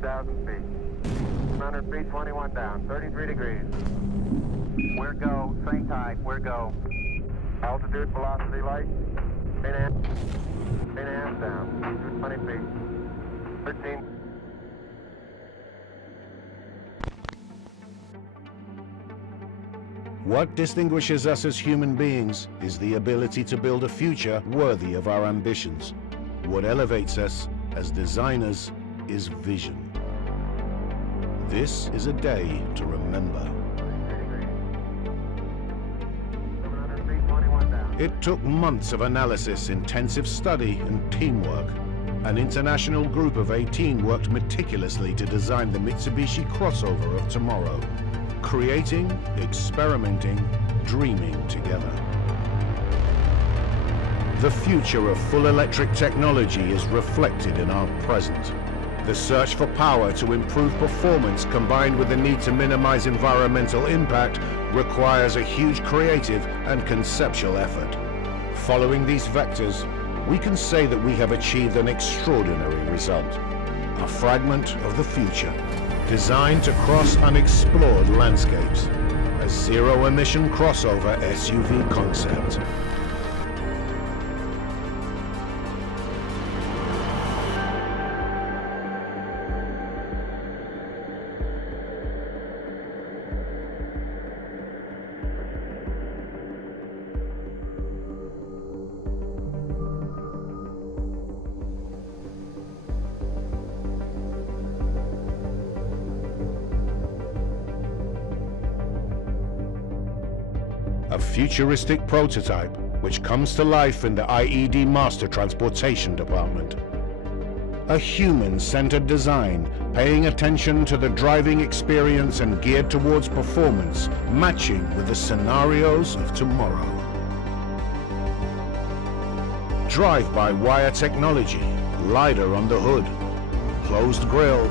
3,000 feet. 100 feet, 21 down, 33 degrees. We're go, same time, we're go. Altitude, velocity, light. 8.5 down, 20 feet. 13. What distinguishes us as human beings is the ability to build a future worthy of our ambitions. What elevates us as designers is vision. This is a day to remember. It took months of analysis, intensive study, and teamwork. An international group of 18 worked meticulously to design the Mitsubishi crossover of tomorrow. Creating, experimenting, dreaming together. The future of full electric technology is reflected in our present. The search for power to improve performance combined with the need to minimize environmental impact requires a huge creative and conceptual effort. Following these vectors, we can say that we have achieved an extraordinary result. A fragment of the future, designed to cross unexplored landscapes. A zero-emission crossover SUV concept. A futuristic prototype which comes to life in the IED Master Transportation Department. A human-centered design paying attention to the driving experience and geared towards performance, matching with the scenarios of tomorrow. Drive-by-wire technology, LiDAR on the hood, closed grille,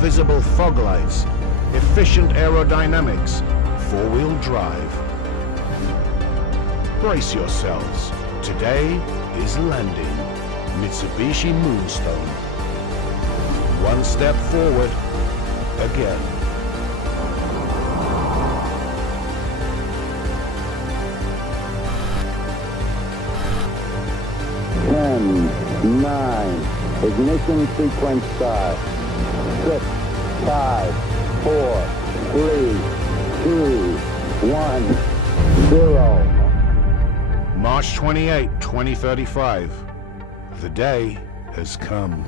visible fog lights, efficient aerodynamics, four-wheel drive. Brace yourselves. Today is landing. Mitsubishi Moonstone. One step forward, again. 10, 9, ignition sequence start. 6, 5, 4, 3, 2, 1, 0. March 28, 2035. The day has come.